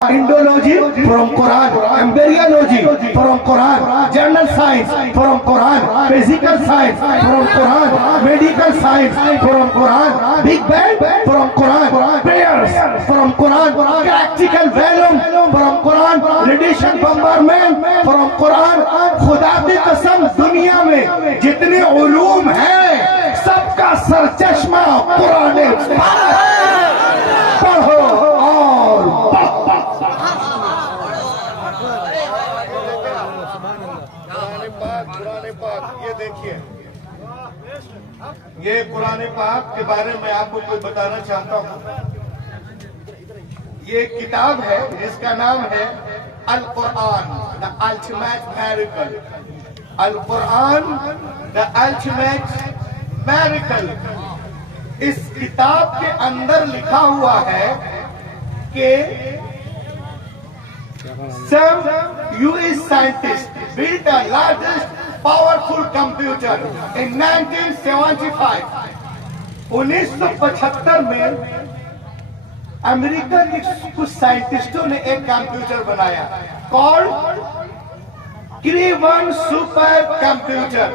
Indology from Quran, embryology from Quran, general science from Quran, physical science from Quran, medical science from Quran, Big Bang from Quran, prayers from Quran, practical venom from Quran, radiation bombardment from Quran। खुदा की कसम दुनिया में जितने उलूम हैं सबका सरचश्मा कुरान है। पढ़ो और कुरान पाक ये देखिए, ये कुरान पाक के बारे में आपको कोई बताना चाहता हूँ। ये किताब है जिसका नाम है Al Quran the ultimate miracle. Al Quran the ultimate miracle. इस किताब के अंदर लिखा हुआ है कि some US scientists built the largest powerful computer in 1975। 1975 में अमेरिका के कुछ साइंटिस्टों ने एक कंप्यूटर बनाया कॉल्ड क्री-1 सुपर कंप्यूटर।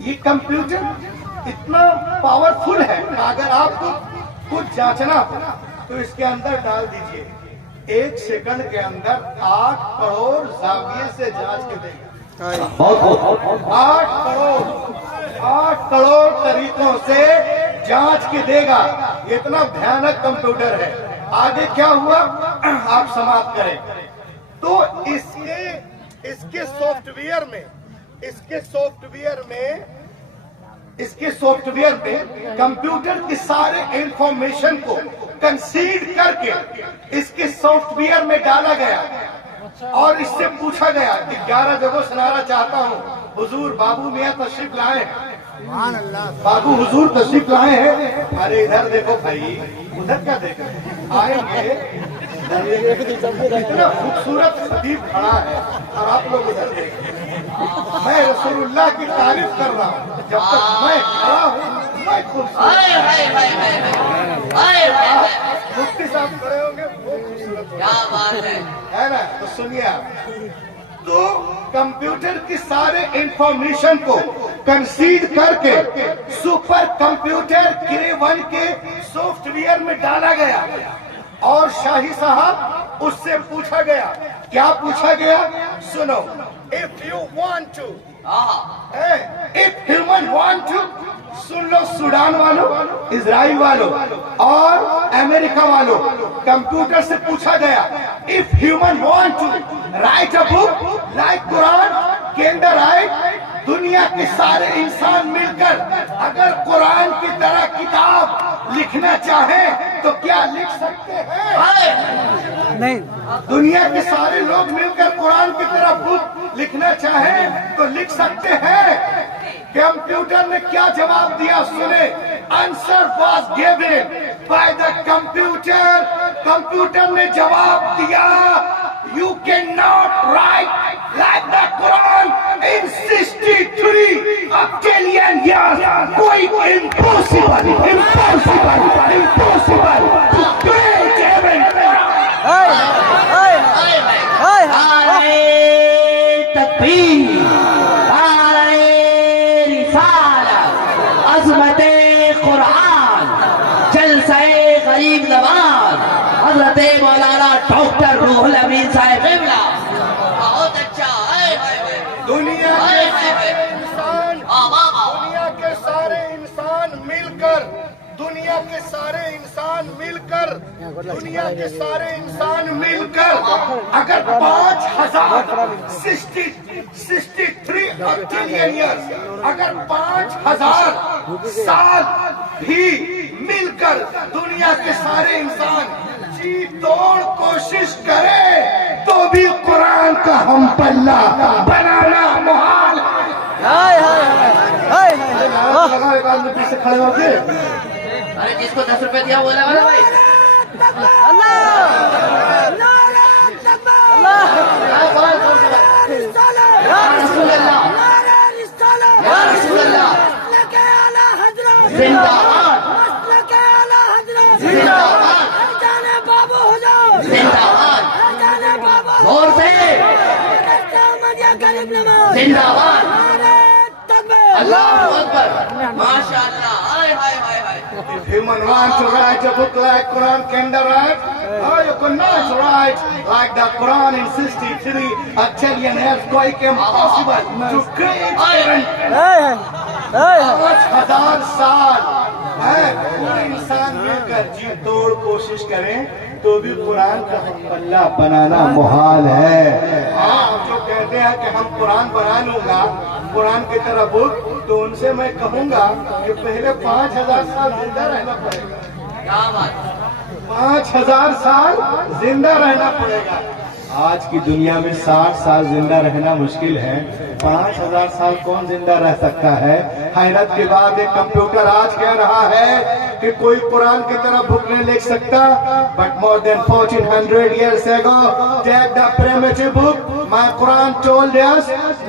ये कंप्यूटर इतना पावरफुल है, अगर आपको कुछ जांचना हो तो इसके अंदर डाल दीजिए, 1 सेकंड के अंदर 8 करोड़ जाविये से जांच के देगा। 8 करोड़ तरीकों से जांच के देगा। इतना भयानक कंप्यूटर है। आगे क्या हुआ आप समाप्त करें। तो इसके सॉफ्टवेयर में कंप्यूटर के सारे इंफॉर्मेशन को कंसीड करके इसके सॉफ्टवेयर में डाला गया और इससे पूछा गया कि 11 जगह सुनाना चाहता हूँ, हुजूर बाबू मियाँ तशरीफ लाए हैं। बाबू हुजूर तशरीफ लाए हैं। अरे इधर देखो भाई, उधर क्या देख रहे हैं? आएंगे, इतना खूबसूरत खतीब खड़ा है और आप लोग इधर देख रहे हैं। मैं रसूलुल्लाह की तारीफ कर रहा हूँ, जब तक मैं खड़ा हूँ मैं खूबसूरत। मुफ्ती साहब खड़े होंगे, वो खूबसूरत क्या बात है ना। तो सुनिए आप, तो कंप्यूटर की सारे इंफॉर्मेशन को कंसीड करके सुपर कंप्यूटर क्री-1 के सॉफ्टवेयर में डाला गया और शाही साहब उससे पूछा गया, क्या पूछा गया सुनो। If you want to, if human want to, सुन लो सूडान वालों, इजराइल वालों और अमेरिका वालों, कंप्यूटर से पूछा गया if human want to write a book like Quran can the write. दुनिया के सारे इंसान मिलकर अगर कुरान की तरह किताब लिखना चाहे तो क्या लिख सकते हैं? नहीं। दुनिया के सारे लोग मिलकर कुरान की तरह बुक लिखना चाहे तो लिख सकते हैं। कंप्यूटर ने क्या जवाब दिया सुने। Answer was given by the computer. Computer ने जवाब दिया you can not write like the Quran in 63 octillion years. कोई impossible impossible impossible to create heaven. तकबीर, अज़मते कुरान, जलसे गरीब नवाज हजरत मौलाना डॉक्टर रूहुल अमीन साहब क़िबला। बहुत अच्छा है। दुनिया के सारे इंसान मिलकर दुनिया के सारे इंसान मिलकर अगर 63 ऑक्टेलियन ईयर्स, अगर 5000 साल भी मिलकर दुनिया के सारे इंसान जी तोड़ कोशिश करे तो भी कुरान का हम पल्ला बनाना मुहाल है। एक आदमी पीछे खड़े होके, अरे जिसको 10 रुपए दिया बोला वाला भाई जिंदाबाद, बाबू हो जाओ। जिंदाबाद, अल्लाहू अकबर, माशाअल्लाह, हाय हाय हाय हाय। If human want to write a book like Quran, can they write? Oh, you cannot write like the Quran in 63 Italian earthquake impossible to create current. 5,000 साल है, पूरे इंसान मिलकर जी तोड़ कोशिश करें तो भी कुरान का पल्ला बनाना मुहाल है। हाँ, जो कहते हैं कि हम कुरान बना लूंगा कुरान की तरह बुक, तो उनसे मैं कहूंगा कि पहले 5,000 साल जिंदा रहना पड़ेगा। क्या बात, 5,000 साल जिंदा रहना पड़ेगा। आज की दुनिया में 60 साल जिंदा रहना मुश्किल है, 5,000 साल कौन जिंदा रह सकता है। हैरत के बाद एक कंप्यूटर आज कह रहा है कि कोई कुरान की तरह बुक नहीं लिख सकता, but more than 1400 years ago take the primitive book my Quran told us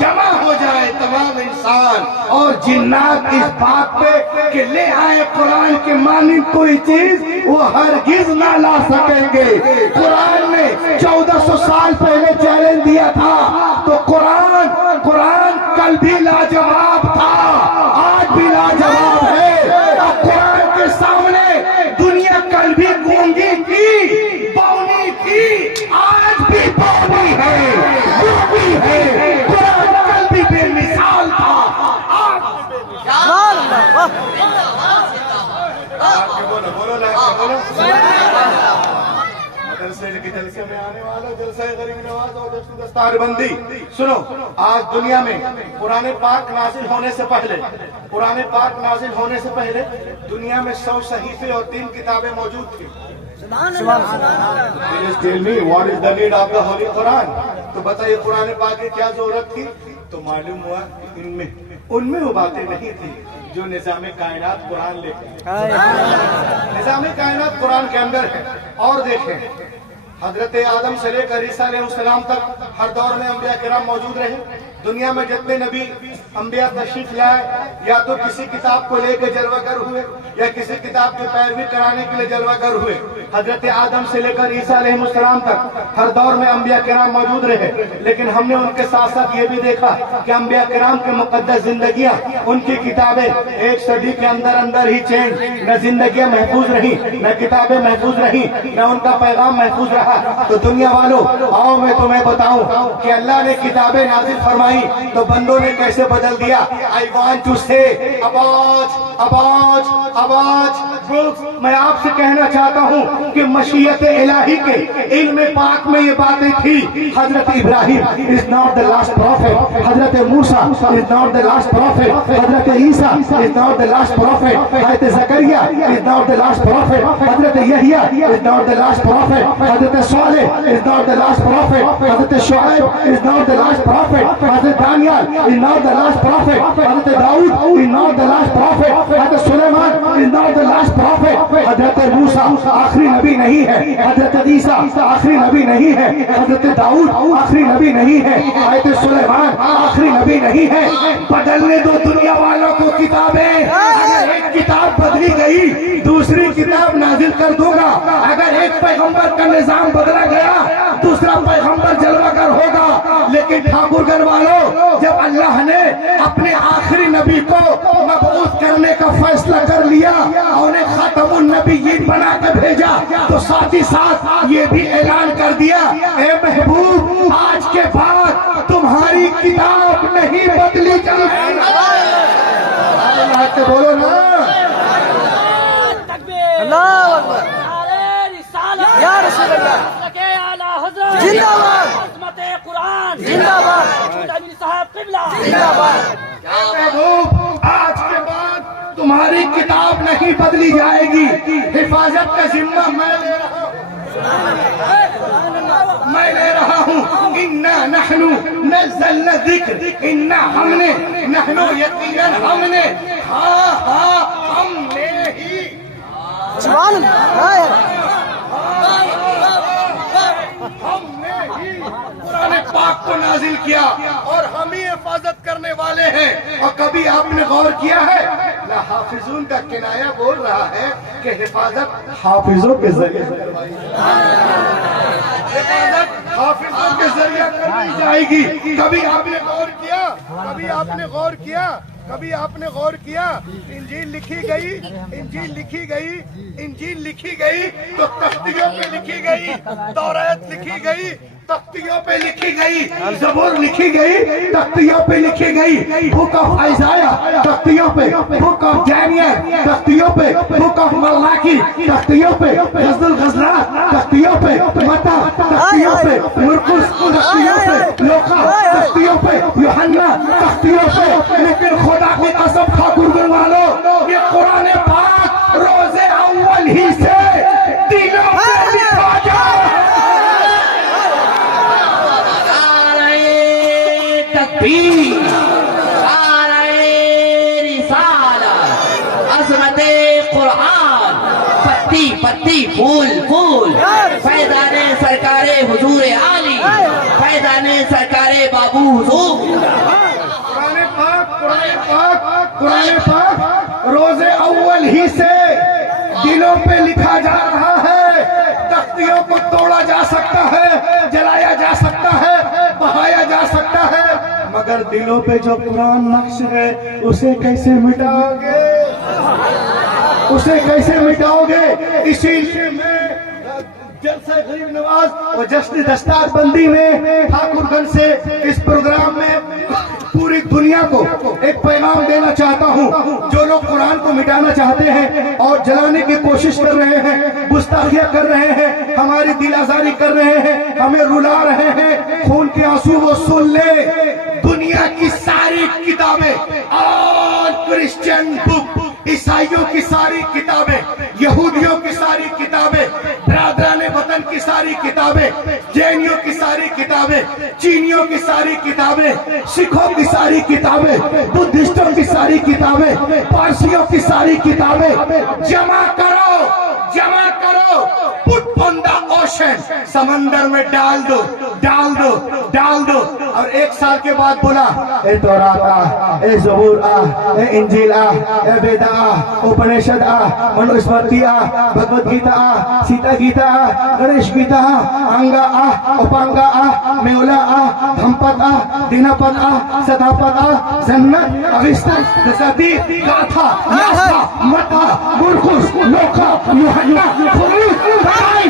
जमा हो जाए तमाम इंसान और जिन्नात इस बात पे कि ले आए कुरान के मानिंद कोई चीज, वो हरगिज ना ला सकेंगे। कुरान ने 1400 साल पहले चैलेंज दिया था, तो कुरान कल भी लाजवाब था, आज भी लाजवाब है। और कुरान के सामने दुनिया कल भी गूंगी थी, बौनी थी, आज भी बौनी है, गूंगी है। कुरान कल भी बेमिसाल था, आज भी बेमिसाल। बोलो जलसे में आने वाला जलसा गरीब नवाज और दस्तारबंदी सुनो। आज दुनिया में कुरान पाक नाजिल होने से पहले दुनिया में 100 सहीफे और 3 किताबें मौजूद थी। Tell me what is the need of the Holy Quran? तो बताइए कुरान पाक की क्या जरूरत थी? तो मालूम हुआ उनमें वो बातें नहीं थी जो निज़ामे कायनात कुरान लेके, निज़ामे कायनात कुरान के अंदर है। और देखें, हजरत आदम से लेकर ईसा अलैहिस्सलाम तक हर दौर में अंबिया किराम मौजूद रहे। दुनिया में जितने नबी अंबिया तशरीफ लाए, या तो किसी किताब को लेकर जलवागर हुए या किसी किताब की पैरवी कराने के लिए जलवागर हुए। हजरत आदम से लेकर ईसा अलैहिस्सलाम तक हर दौर में अंबिया किराम मौजूद रहे। लेकिन हमने उनके साथ साथ ये भी देखा कि अंबिया किराम के मुकद्दस जिंदगियां, उनकी किताबें एक सदी के अंदर ही चेंज, न जिंदगियां महफूज रही, न किताबें महफूज रही, न उनका पैगाम महफूज रहा। तो दुनिया वालों, आओ मैं तुम्हें बताऊं कि अल्लाह ने किताबें नाजिल फरमाई तो बंदों ने कैसे बदल दिया। आई वॉन्ट टू से आवाज मैं आपसे कहना चाहता हूं कि मशीयत इलाही के इल्म पाक में ये बातें थी। हजरत Ibrahim is not the last prophet, हजरत Musa is not the last prophet, हजरत Isa is not the last prophet, हजरत Zakariya is not the last prophet, हजरत Yahya is not the last prophet, हजरत Saleh is not the last prophet, हजरत Shuaib is not the last prophet, हजरत Daniyal is not the last prophet, हजरत Dawood is not the last prophet, हजरत Suleman is not the last prophet, हजरत मूसा आखिरी नबी नहीं है, हजरत ईसा आखिरी नबी नहीं है, हजरत दाऊद आखिरी नबी नहीं है, हजरत सुलेमान आखिरी नबी नहीं है। बदलने दो दुनिया वालों को किताबें, अगर एक किताब बदली गई दूसरी किताब नाजिल कर दूंगा। अगर एक पैगंबर का निजाम बदला गया दूसरा पैगंबर जलवागर होगा। लेकिन ठाकुरगढ़ वालों, जब अल्लाह ने अपने आखिरी नबी को मबऊस करने का फैसला कर लिया और उन्हें खातमुन नबीय्यीन बना कर भेजा, तो साथ ही साथ ये भी ऐलान कर दिया, ए महबूब, आज के बाद तुम्हारी किताब नहीं बदली जाएगी। बोलो ना, अल्लाहू अकबर, या रसूल अल्लाह, जिंदाबाद, कुरान जिंदाबाद, साहब किबला जिंदाबाद। महबूब, आज के बाद तुम्हारी किताब नहीं बदली जाएगी। हिफाजत का जिम्मा मैं ले रहा हूँ। इन्ना नहनु नज़्ज़लना ज़िक्र, इन्ना हमने, नहनु यकीनन हमने, हाँ हमने ही, सुभान अल्लाह, हमने ही कुरान पाक को नाजिल किया और हम ही हिफाजत करने वाले हैं। और कभी आपने गौर किया है ना हाफिजून का किनाया बोल रहा है कि हिफाजत हाफिजों के जरिए हिफाजत हाफिजों के जरिए करनी जाएगी। कभी आपने गौर किया, कभी आपने गौर किया, कभी आपने गौर किया, इंजील लिखी गई, इंजील लिखी गई, इंजील लिखी गई तो तख्तियों पे लिखी गई, तौरात लिखी गई, तख्तियों पे लिखी गई, ज़बूर लिखी गई, तख्तियों पे लिखी गई, बुक ऑफ आइज़ाया तख्तियों पे, बुक ऑफ डैनियल तख्तियों पे, बुक ऑफ मलाकी तख्तियों पे, गज़ल गज़लात तख्तियों पे, मता तख्तियों पे, मुरकुस तख्तियों पे, लोका तख्तियों पे, यूहन्ना तख्तियों पे। लेकिन खुदा की कसम ठाकुर वालों, ये कुरान पाक रोज़े अव्वल ही से दिलों पे लिखा जाए। पत्ती पत्ती फूल फूल, फैज़ाने सरकारे हुजूरे आली, फैज़ाने सरकारे बाबू हुजूर। कुरान पाक रोज़े अव्वल ही से दिलों पे लिखा जा रहा है। तख्तियों को तोड़ा जा सकता है, जलाया जा सकता है, बहाया जा सकता है, मगर दिलों पे जो कुरान नक्श है उसे कैसे मिटाओगे, उसे कैसे मिटाओगे? इसीलिए मैं जलसा गरीब नवाज और जश्न दस्तार बंदी में ठाकुरगंज से इस प्रोग्राम में पूरी दुनिया को एक पैगाम देना चाहता हूं। जो लोग कुरान को मिटाना चाहते हैं और जलाने की कोशिश कर रहे हैं, गुस्ताखियां कर रहे हैं, हमारी दिल आजारी कर रहे हैं, हमें रुला रहे हैं, खून के आंसू वो सुन ले। दुनिया की सारी किताबें और क्रिश्चियन बुक, ईसाइयों की सारी किताबें, यहूदियों की सारी किताबें, बरादरान वतन की सारी किताबें, जैनियों की सारी किताबें, चीनियों की सारी किताबें, सिखों की सारी किताबें, बुद्धिस्टों की सारी किताबें, पारसियों की सारी किताबें जमा करो, जमा करो, पुट ऑन द ओशन, समंदर में डाल दो, डाल दो, डाल दो। और एक साल के बाद बोला ए तौरात आ, ए ज़बूर आ, ए इंजील आ, ए वेद आ, उपनिषद आ, मनुस्मृति आ, भगवद गीता आ, सीता गीता आ, गणेश गीता आ, अंगा आ, उपांगा आ, मेवला आ, धमपद आ, दिनपद आ, सदापद आ, जन्नत, अविस्तर, दसदी, गाथा, नासा, मता, मुरकुस, लोका, यूहन्ना, खुरूज, ताई,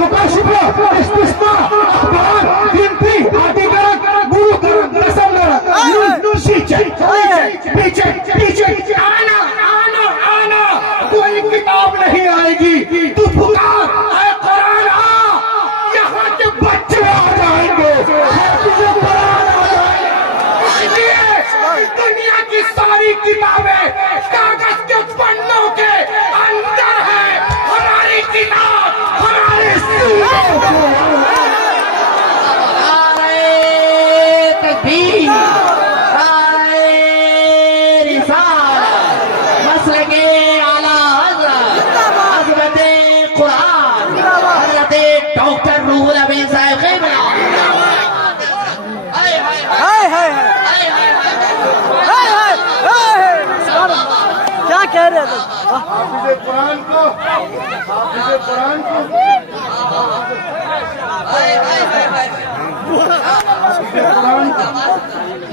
मुकाशिफा, इस्तिस्ना, अखबार, गिनती, आदिगरक, गुरुगरक, दसमगरक, पीछे पीछे पीछे आना आना आना, कोई किताब नहीं आएगी, तू पुकार ऐ कुरान आ, यहाँ के बच्चे आ जाएंगे, इसलिए दुनिया की सारी किताबें कागज के पन्नों के अंदर है, हमारी किताब हमारे डॉक्टर रूहुल अमीन साहब क्या कह रहे थे? हाफिज़े कुरान को, हाफिज़े कुरान को,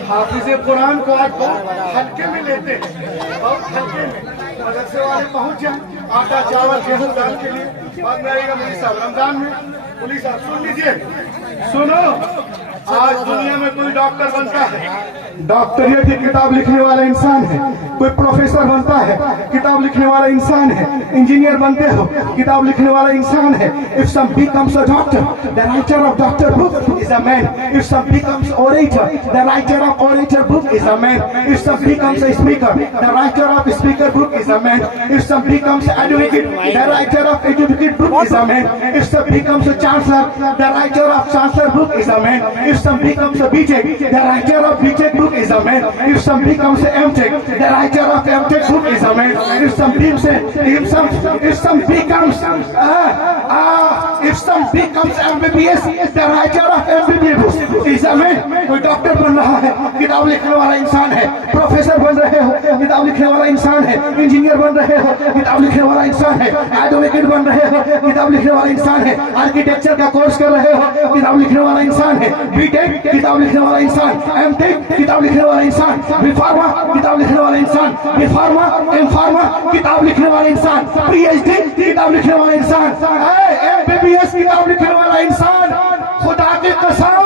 हाफिज़े कुरान को आज बहुत हल्के में लेते हैं, बहुत हल्के में। मदरसे वाले पहुंच जाए, आटा चावल गेहूं दाल के लिए बाद में आएगा पुलिस साहब, रमजान में पुलिस साहब। सुन लीजिए, सुनो, आज दुनिया में कोई डॉक्टर बनता है, डॉक्टरियत की किताब लिखने वाला इंसान है, कोई प्रोफेसर बनता है, किताब लिखने वाला इंसान है, इंजीनियर बनते हो, किताब लिखने वाला इंसान है। If some becomes a doctor, the writer of doctor book is a man. If some becomes orator, the writer of orator book is a man. If some becomes a speaker, the writer of speaker book is a man. If some becomes advocate, the writer of advocate book is a man. If some becomes a chancellor, the writer of chancellor book is a man. If some becomes a BTech, the writer of BTech book is a man. If some becomes a MTech, the writer of MTech book is a man. If some becomes if some becomes MBBS, the writer of MBBS is a man. कोई doctor बन रहा है, किताब लिखने वाला इंसान है, professor बन रहे हो, किताब लिखने वाला इंसान है, इंजीनियर बन रहे हो, किताब लिखने वाला इंसान है, एडवोकेट बन रहे हो, किताब लिखने वाला इंसान है, आर्किटेक्चर का कोर्स कर रहे हो, किताब लिखने वाला इंसान है, बीटेक किताब लिखने वाला इंसान, एमटेक किताब लिखने वाला इंसान, बीफार्मा किताब लिखने वाला इंसान, बीफार्मा एमफार्मा किताब लिखने वाला इंसान, पीएचडी किताब लिखने वाला इंसान, एमबीबीएस किताब लिखने वाला इंसान। खुदा की कसम,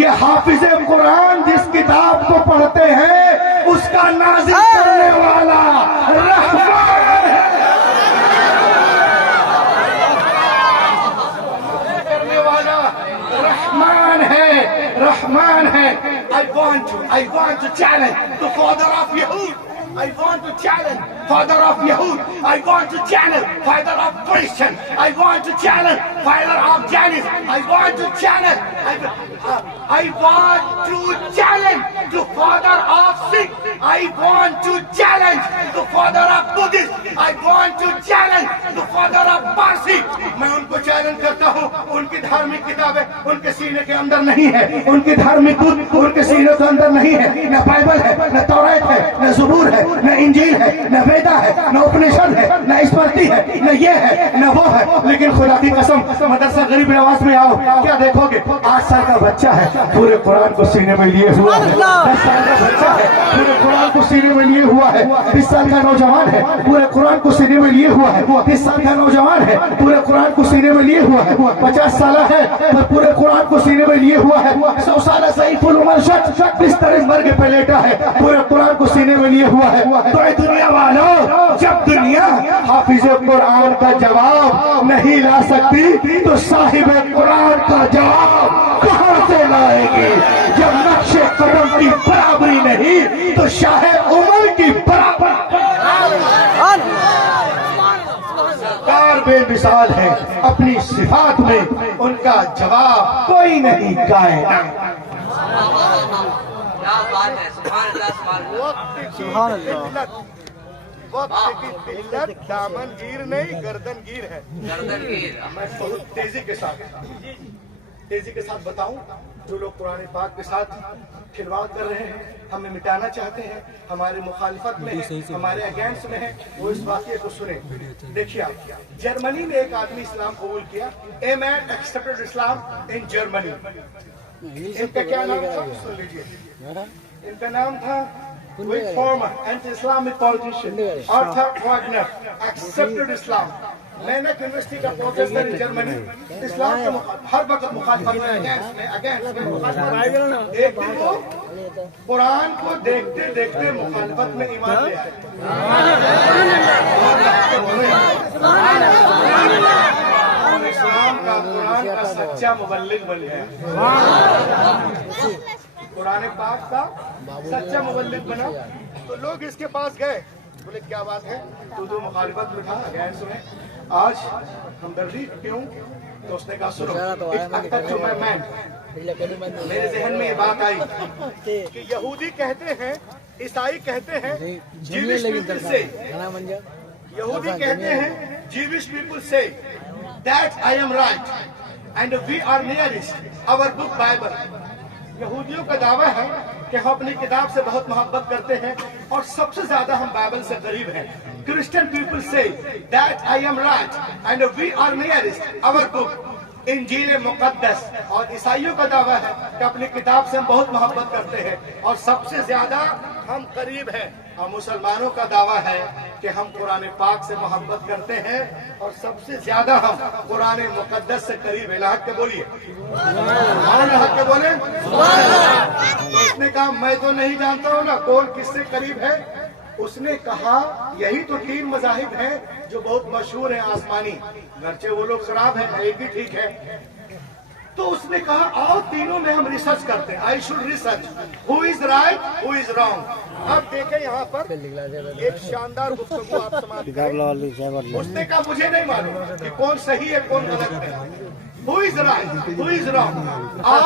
ये हाफिज कुरान जिस किताब को पढ़ते हैं उसका नाज़िल करने वाला रहमान है, करने वाला रहमान है, रहमान है। I want to challenge the father of Yahud. I want to challenge father of Yahud. I want to challenge father of Christian. I want to challenge father of Jainis. I want to challenge. I want to challenge the father of Sikh. I want to challenge the father of Buddhist. I want to challenge the father of Parsi. मैं उनको challenge करता हूँ, उनकी धार्मिक किताबें उनके सीने के अंदर नहीं है, उनकी धार्मिक दूत उनके सीने के अंदर नहीं है, न बाइबल है, न तौरात है, न ज़बूर है, न इंजील है, न वेदा है, न उपनिषद है, न स्मृति है, न ये है, न वो है। लेकिन खुदा की कसम, मदरसा गरीब नवाज में आओ, क्या देखोगे? 8 साल का बच्चा है, पूरे कुरान को सीने में लिए हुआ है। 10 साल का बच्चा है, पूरे कुरान को सीने में लिए हुआ है। 20 साल का नौजवान है, पूरे कुरान को सीने में लिए हुआ है। 30 साल का नौजवान है, पूरे कुरान को सीने में लिए हुआ है। 50 साल है, पूरे कुरान को सीने में लिए हुआ है। 100 साल सईफुल उमर शख्स बिस्तर मर्ग पे लेटा है, पूरे कुरान को सीने में लिए हुआ है। तो ये दुनिया वालों, जब दुनिया हाफिज कुरान का जवाब नहीं ला सकती तो साहिब कुरान का जवाब कहां से लाएगी? जब नक्शे कदम की बराबरी नहीं तो शाहे उमर की बराबर। सरकार बेमिसाल है, अपनी सिफात में उनका जवाब कोई नहीं कायनात। क्या बात है, सुभान अल्लाह, सुभान अल्लाह। वक्त की किल्लत दामनगीर नहीं गर्दनगीर है। गर्दनगीर। मैं बहुत तेजी के साथ बताऊं, जो लोग कुरान पाक के साथ खिलवाड़ कर रहे हैं, हमें मिटाना चाहते हैं, हमारे मुखालिफत में है, हमारे अगेंस्ट में है, वो इस वाक़ये को सुने। देखिए, जर्मनी में एक आदमी इस्लाम कबूल किया। A man accepted Islam in Germany. इनका क्या नाम था? सुन लीजिए, इनका नाम था former anti-Islamic politician Arthur Wagner accepted Islam। मैंने यूनिवर्सिटी का प्रोफेसर इन जर्मनी, इस्लाम के हर वक्त मुखालिफत में, अगेंस्ट में। एक दिन वो कुरान को देखते देखते मुखालिफत में ईमान ले आए। इस्लाम का कुरान का सच्चा मुबल्लिग बन गया, कुरान पाक का सच्चा मुबल्लिग बना। तो लोग इसके पास गए, बोले क्या बात है, तू मुखालिफत में था, अगेंस्ट में, आज हमदर्दी क्यों? तो उसने कहा सुनो, मेरे जहन में ये बात आई कि यहूदी कहते हैं, ईसाई कहते हैं, जीविश पीपल से, यहूदी कहते हैं, Jewish people say that I am right and we are nearest our book Bible. यहूदियों का दावा है कि हम अपनी किताब से बहुत मोहब्बत करते हैं और सबसे ज्यादा हम बाइबल से करीब हैं। Christian people say that I am right and we are nearest our book इंजील मुकद्दस। और ईसाइयों का दावा है कि अपनी किताब से हम बहुत मोहब्बत करते हैं और सबसे ज्यादा हम करीब हैं। और मुसलमानों का दावा है कि हम कुरान पाक से मोहब्बत करते हैं और सबसे ज्यादा हम कुरान मुकद्दस से करीब हैं। के बोलिए, के बोले। उसने कहा मैं तो नहीं जानता हूँ ना कौन किससे करीब है। उसने कहा यही तो 3 मज़ाहिब हैं जो बहुत मशहूर हैं आसमानी, गरचे वो लोग खराब हैं, एक ही ठीक है। तो उसने कहा आओ तीनों में हम रिसर्च करते हैं, I should research who is right who is wrong. अब देखें यहाँ पर एक शानदार गुफ्तगू आप समाप्त करें। उसने कहा मुझे नहीं मालूम कि कौन सही है कौन गलत है। Who is right? Who is wrong? और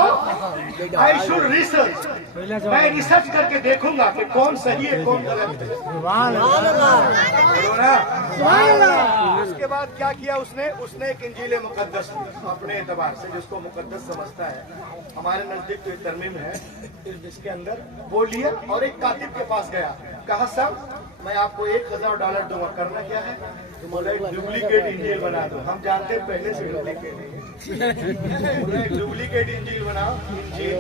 I should research. मैं रिसर्च करके देखूंगा कि कौन सही है कौन गलत है। उसके बाद क्या किया उसने एक इंजील मुकद्दस अपने एतबार से जिसको मुकद्दस समझता है, हमारे नजदीक तो ये तरमीम है, इसके अंदर वो लिया और एक कातिब के पास गया, कहा साहब मैं आपको $1000 दूंगा, करना क्या है? तो बोला एक डुप्लीकेट इंजील बना दो। हम जानते हैं पहले से डुप्लीकेट डुप्लीकेट इंजील बनाओ। इंजील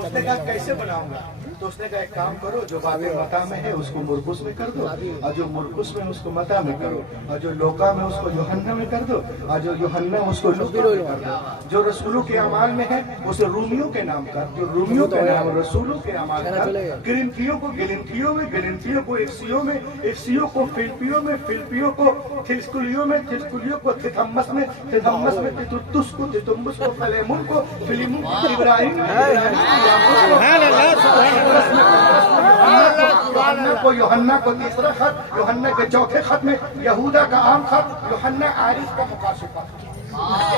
उसने कहा कैसे बनाऊंगा? तो उसने कहा एक काम करो, जो बातें मता में है उसको मुरकुस में कर दो, और जो मुरकुस में उसको मता में करो, और जो लोका में उसको यूहन्ना में कर दो, और जो यूहन्ना उसको लूका में कर दो। जो रसूलों के अमाल में है उसे रूमियों के नाम कर, जो रूमियों के नाम रसूलों के अमाल कर। गिरिंथियों को गिलिंथियों में, गिलिंथियों को इफ्सियों में, इफ्सियों को फिलिपियों में, फिलिपियों को थिस्कुलियों में, थिस्कुलियों को थिथम्मस में, थिथम्मस में तितुस को, तितुम्बुस को फिलेमुन को, फिलिमुन को इब्राहिम को, यूहन्ना को तीसरा खत, यूहन्ना के चौथे खत में यहूदा का आम खत, यूहन्ना आरिफ का मुकाशिफा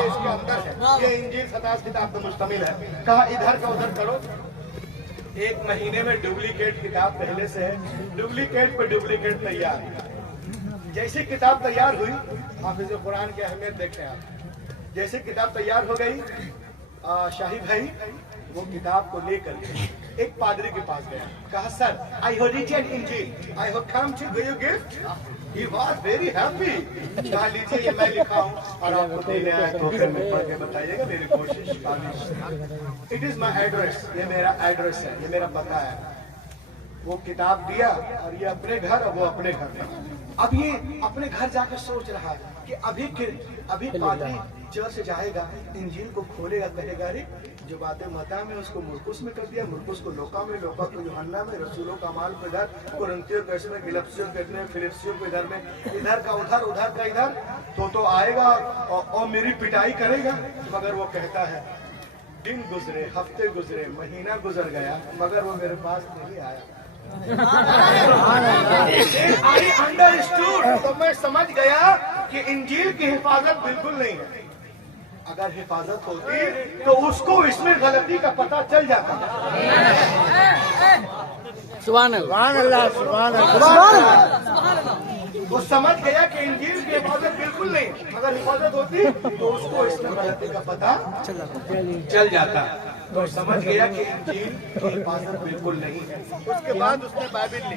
इसके अंदर है। ये इंजील 27 किताब पर मुश्तमिल है। कहा इधर का उधर करो। एक महीने में डुप्लीकेट किताब पहले से है, डुप्लीकेट पे डुप्लीकेट तैयार। जैसे किताब तैयार हुई, हाफिज कुरान की अहमियत देखें आप, जैसे किताब तैयार हो गई, शाही भाई वो किताब को लेकर एक पादरी के पास गया, कहा सर आई हैव रिटन इंजील, I have come to give you gift. He was very happy. कहा लीजिए ये मैं लिखा हूँ और आपको देने आया, तो फिर में पढ़ के बताइएगा मेरी कोशिश। इट इज माई एड्रेस, ये मेरा एड्रेस है, ये मेरा पता है। वो किताब दिया और ये अपने घर और वो अपने घर में। अब ये अपने घर जाकर सोच रहा है कि अभी पादरी चर्च जाएगा, इंजील को खोलेगा, कहेगा अरे जो बातें मता में उसको मुरकुस में कर दिया, मुरकुस को लोका में, लोका को यूहन्ना में, रसूलों का माल को इधर, कुरिन्थियों को इसमें, गिलप्सियों को इधर, फिलिप्सियों को इधर में, इधर का उधर, उधर का इधर, तो आएगा और मेरी पिटाई करेगा। मगर वो कहता है दिन गुजरे, हफ्ते गुजरे, महीना गुजर गया, मगर वो मेरे पास नहीं आया। आई अंडरस्टूड, तो मैं समझ गया कि इंजील की हिफाजत बिल्कुल नहीं है। अगर हिफाजत होती तो उसको इसमें गलती का पता चल जाता। सुभान अल्लाह, सुभान अल्लाह। वो समझ गया कि इंजील की हिफाजत बिल्कुल नहीं, अगर हिफाजत होती तो उसको इसमें गलती का पता चल जाता। तो समझ गया कि इंजील की हिफाजत बिल्कुल नहीं है। उसके बाद उसने बाइबिल ली,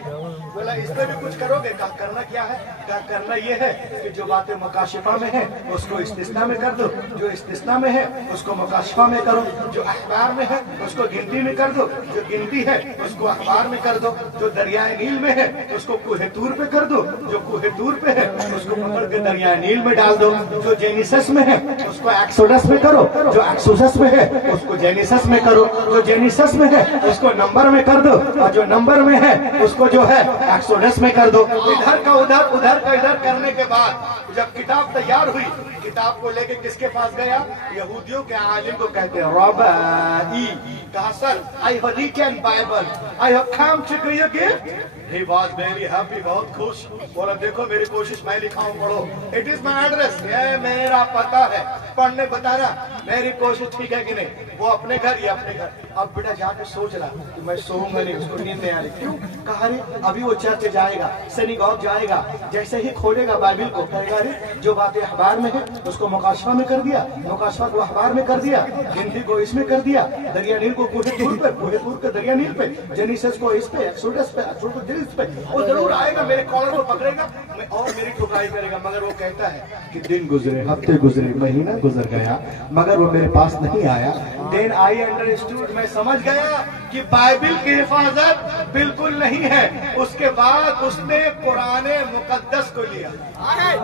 बोला इसमें भी कुछ करोगे? कहा करना क्या है? कहा करना ये है कि जो बातें मुकाशिफा में है उसको इस्तिस्ना में कर दो, जो इस्तिस्ना में है उसको मुकाशिफा में करो, जो अखबार में है उसको गिनती में कर दो, जो गिनती है उसको अखबार में कर दो, जो दरियाए नील में है उसको कुहे तूर पे कर दो, जो कुहे तूर पे है उसको पकड़ के दरियाए नील में डाल दो, जो जेनिसस में है उसको एक्सोडस में करो, जो एक्सोडस में है उसको जेनिसस में करो, जो जेनिसस में है उसको नंबर में कर दो, और जो नंबर में है उसको जो है एक्सोडस में कर दो। इधर का उधर, उधर का इधर करने के बाद जब किताब तैयार हुई, किताब को लेके किसके पास गया? यहूदियों के आलिम को कहते हैं रब्बी। कहा sir I have written Bible, I have come to give you gift. He was very happy, बहुत खुश। बोला देखो मेरी कोशिश मैं लिखा हूँ, पढ़ो। इट इज माई एड्रेस, ये मेरा पता है, पढ़ने बताना मेरी कोशिश ठीक है कि नहीं। वो अपने घर, ये अपने घर। अब बेटा जाके सोच रहा कि मैं सोऊंगा नहीं, उसको नींद नहीं आ रही। क्यों? कहा अरे अभी वो चर्च जाएगा, सिनेगॉग जाएगा, जैसे ही खोलेगा बाइबिल को कहेगा अरे जो बातें अखबार में है उसको मुकाशफा में कर दिया, मुकाशफा को अखबार में कर दिया, हिंदी को इसमें कर दिया, दरिया नील को कुहे तूर पे, कुहे तूर के दरिया नील पे, जेनिसस को इस पे, एक्सोडस पे, एक्सोडस को जेनिसस पे। वो जरूर आएगा, मेरे कॉलर को पकड़ेगा और मेरी ठुकाई करेगा। मगर वो कहता है कि दिन गुजरे, हफ्ते गुजरे, महीना गुजर गया, मगर वो मेरे पास नहीं आया। देन आई अंडरस्टूड, मैं समझ गया कि बाइबिल की हिफाजत बिल्कुल नहीं है। उसके बाद उसने कुरान मुकद्दस को लिया।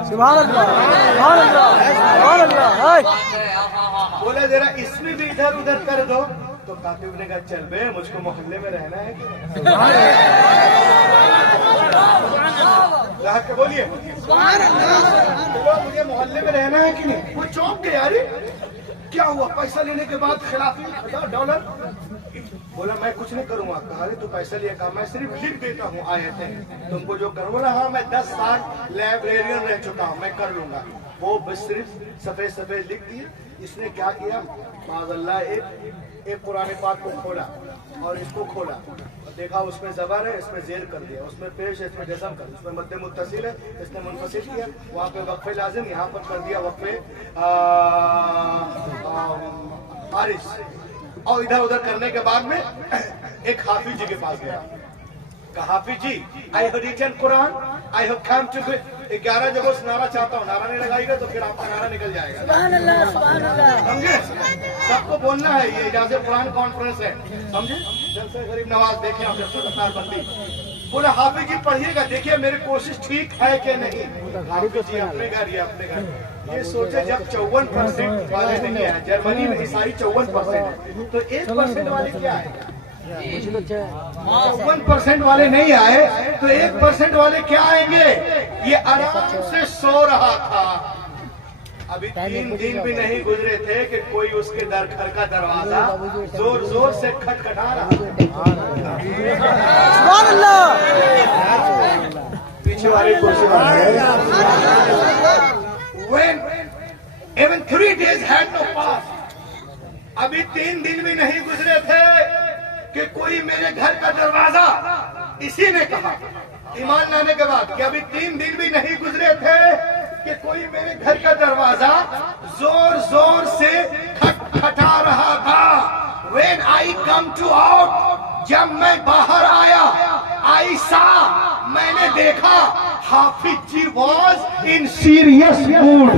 सुभान अल्लाह, सुभान अल्लाह, सुभान अल्लाह। बोला जरा इसमें भी इधर उधर कर दो। तो कातिब ने कहा चल बे, मुझको मोहल्ले में रहना है कि बोलिए मुझे मोहल्ले में रहना है कि नहीं। वो चौंक गया, अरे क्या हुआ? पैसा लेने के बाद खिलाफी $1000। बोला मैं कुछ नहीं करूंगा। कहा अरे तू पैसा लिया? कहा मैं सिर्फ लिख देता हूँ आयतें, तुमको जो करो। बोला हाँ मैं 10 साल लाइब्रेरियन रह चुका हूँ, मैं कर लूंगा। वो बस सिर्फ सफेद सफेद लिख दिए। इसने क्या किया, माज़अल्लाह एक कुरान पाक को खोला और इसको खोला और देखा उसमें ज़बर है, इसमें ज़ेर कर दिया, उसमें पेश है, इसमें जज़म कर, उसमें मद्दे मुत्तसिल है, इसने मुनफसिल किया, वहाँ पे वक्फे लाजिम, यहाँ पर कर दिया वक्फे बारिश। और इधर उधर करने के बाद में एक हाफिज जी के पास गया, कहा हाफिज ji, I have written Quran, I have come to 11 जगह नारा चाहता हूँ, नारा नहीं लगाएगा तो फिर आपका नारा निकल जाएगा। समझे, सबको बोलना है, ये इजाज़त कुरान कॉन्फ्रेंस है, समझे। जलसे गरीब नवाज देखें आप, बंदी बोला हाफिज जी पढ़िएगा, देखिए मेरी कोशिश ठीक है कि नहीं। हाफिज जी अपने घर, ये अपने घर, ये सोचे जब 54% वाले नहीं है, जर्मनी में ईसाई 54% है, तो 1% वाले क्या है, 51% वाले नहीं आए तो 1% वाले क्या आएंगे। ये आराम से सो रहा था, अभी 3 दिन भी नहीं गुजरे थे कि कोई उसके घर का दरवाजा जोर जोर से खटखटा रहा। पीछे वाली कुर्सी When even 3 days had no passed, अभी 3 दिन भी नहीं गुजरे थे कि कोई मेरे घर का दरवाजा, इसी ने कहा ईमान लाने के बाद कि अभी 3 दिन भी नहीं गुजरे थे कि कोई मेरे घर का दरवाजा जोर जोर से खटखटा रहा था। When I come to out, जब मैं बाहर आया, आयशा मैंने देखा हाफिज जी was in serious mood।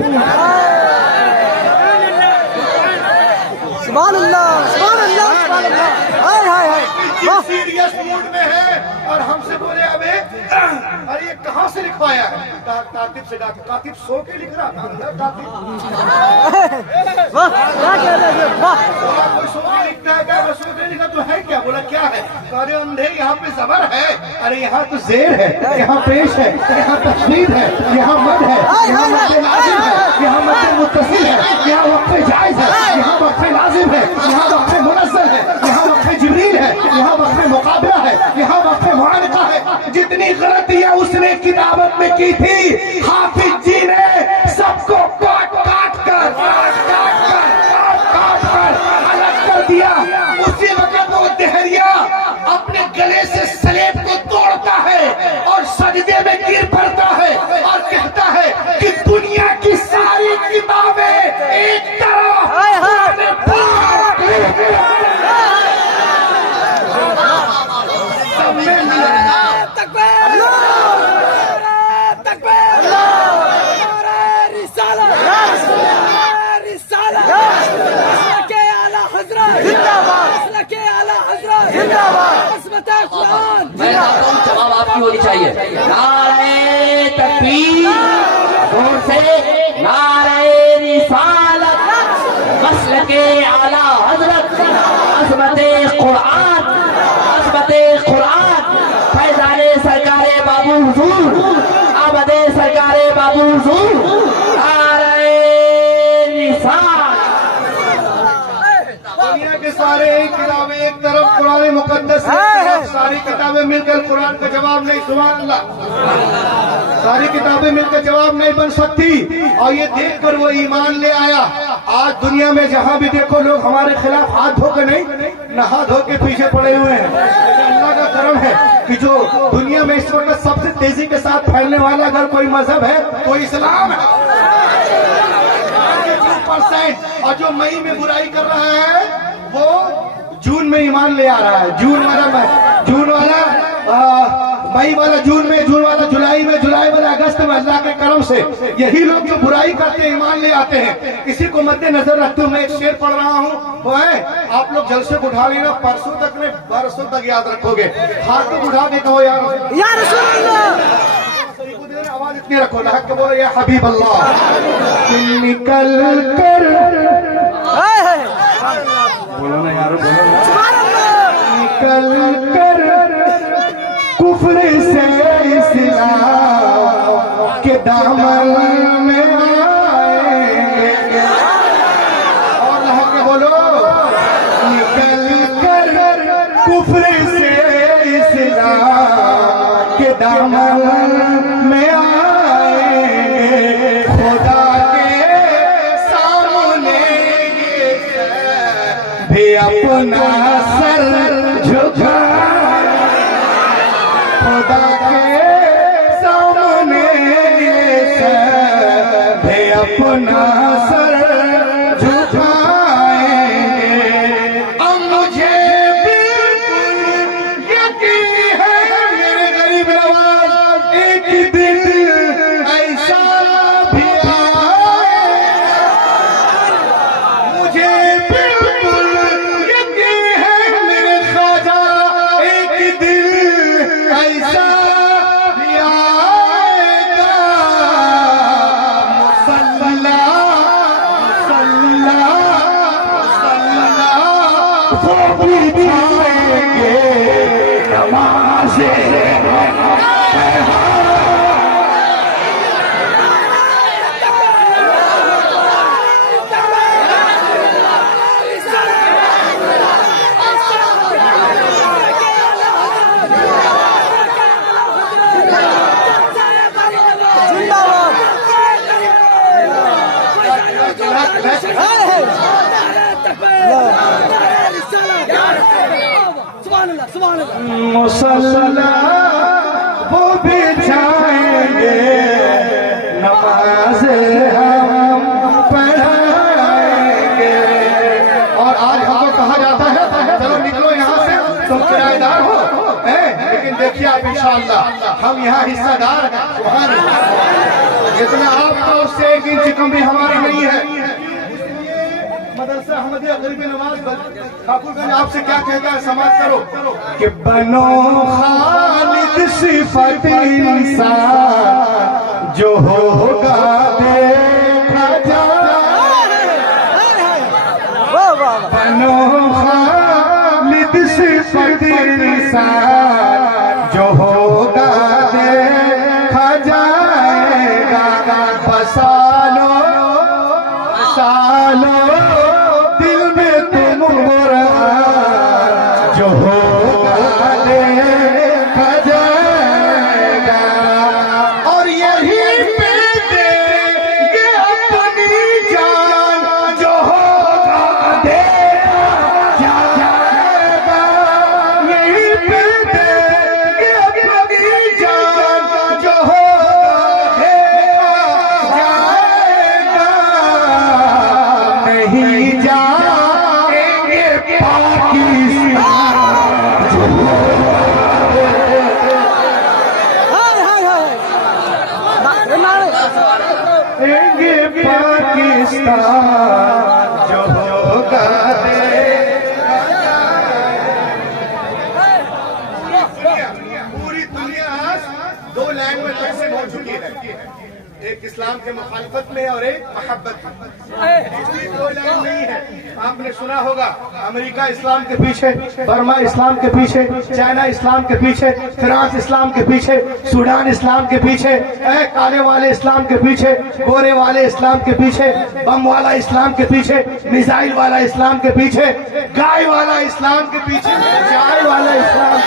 सुभान अल्लाह, सुभान अल्लाह, सुभान अल्लाह, हाय हाय हाय, सीरियस मूड में है और हमसे बोले अबे अरे ये कहाँ से लिखवाया है, कातिब से, कातिब सो के लिख रहा था, कातिब कोई सो के लिखता है क्या, सो के लिखा तो है क्या, बोला क्या है, अरे अंधे यहाँ पे ज़बर है, अरे यहाँ तो ज़ेर है, यहाँ पेश है, यहाँ तशदीद है, यहाँ मद है, यहाँ मद्दे लाजिम है, यहाँ मद्दे मुत्तसिल है, यहाँ वक्फे जायज़ है, यहाँ वक्फे लाजिम है, यहाँ वक्फे मुनज़्ज़ल है, यहाँ वक्फे जिब्रील है, यहाँ वक्फे मुकाबला है, यहाँ वक्फे मुआनिका है। जितनी गलतियां उसने किताबत में की थी, हाफिज जी ने सबको काट कर अलग कर दिया। उसी वक्त वो देहरिया अपने गले से सलेब को तोड़ता है और सजदे में गिर पड़ता है और कहता है कि दुनिया की सारी किताबें एक तरफ, जवाब आपकी होनी चाहिए। नारे तकबीर, जोर से नारे रिसालत, मसलके आला हजरत, अज़मते कुरान, अज़मते कुरान, फैज़ाने सरकारे बाबू हुजूर, आमदे सरकारे बाबू हुजूर, नारे रिसालत। दुनिया के सारे किताबें एक तरफ, कुरान मुकद्दस एक तरफ, सारी किताबें मिलकर कुरान का जवाब नहीं, सुभान अल्लाह, सारी किताबें मिलकर जवाब नहीं बन सकती। और ये देखकर वो ईमान ले आया। आज दुनिया में जहाँ भी देखो लोग हमारे खिलाफ हाथ धो के नहीं, नहा धो के पीछे पड़े हुए हैं। अल्लाह का करम है कि जो दुनिया में इस वक्त सबसे तेजी के साथ फैलने वाला अगर कोई मजहब है तो इस्लाम है। 2% और जो मई में बुराई कर रहा है वो जून में ईमान ले आ रहा है। जून वाला मई वाला जून में, जून वाला जुलाई में, जुलाई वाला अगस्त में। अल्लाह के करम से यही लोग जो बुराई करते हैं ईमान ले आते हैं। इसी को मद्देनजर रखते हुए मैं एक शेर पढ़ रहा हूँ, वो है आप लोग जलसे को उठा लेना, परसों तक में, बरसों तक याद रखोगे। हाथ को उठा के कहो या रसूल अल्लाह, आवाज इतनी रखो ना कि बोलो या हबीब अल्लाह। निकल कर बोलो ना यार, निकल कर कुफ्र से इस्लाम के दामन में आएंगे। और लह के बोलो, निकल कर कुफ्र से इस्लाम के दामन में आएंगे। खुदा अपना सर झुका खुदा के सामने सभी अपना सर झुकाएंगे। अब मुझे बिल्कुल यकीन है मेरे गरीब नवाज एक दिन ऐसा भी आएगा। मुझे बिल्कुल यकीन है मेरे ख्वाजा एक दिन ऐसा भी आएगा। मुसल्ला मुसल्ला मुसल्ला वो भी दिखाएंगे नमाज़े मुसल्ला वो भी जाएंगे नमाज़े हम पढ़ाएंगे। और आज हमको कहा जाता है चलो निकलो यहाँ से तुम किराएदार हो, लेकिन देखिए आप इंशाअल्लाह हम यहाँ हिस्सेदार हैं। सुभान अल्लाह। जितना आपका उससे 1 इंच कम भी हमारी नहीं है। मदरसा अहमदिया गरीब नवाज ठाकुरगंज आपसे क्या कहता है, समाज करो कि बनो खालिद सिफत इंसान जो होगा देखा जाए। बनो खालिद सिफत इंसान जो होगा देखा जाएगा। बसालो सालो दिल में तुम जो होगा देखा जाएगा। और यही पे देंगे अपनी जान जो होगा देखा जाएगा। यही पे देंगे अपनी जान जो होगा देखा जाएगा। नहीं जाएंगे पाकिस्तान देंगे पाकिस्तान जो होगा पूरी दुनिया आज 2 लैंग्वेज ऐसे हो चुकी है, एक इस्लाम के मुखालफत में और एक मोहब्बत में। इसलिए 2 लाइन नहीं है। आपने सुना होगा अमेरिका इस्लाम के पीछे, बर्मा इस्लाम के पीछे, चाइना इस्लाम के पीछे, फ्रांस इस्लाम के पीछे, सूडान इस्लाम के पीछे, काले वाले इस्लाम के पीछे, गोरे वाले इस्लाम के पीछे, बम वाला इस्लाम के पीछे, मिसाइल वाला इस्लाम के पीछे, गाय वाला इस्लाम के पीछे, चाय वाला इस्लाम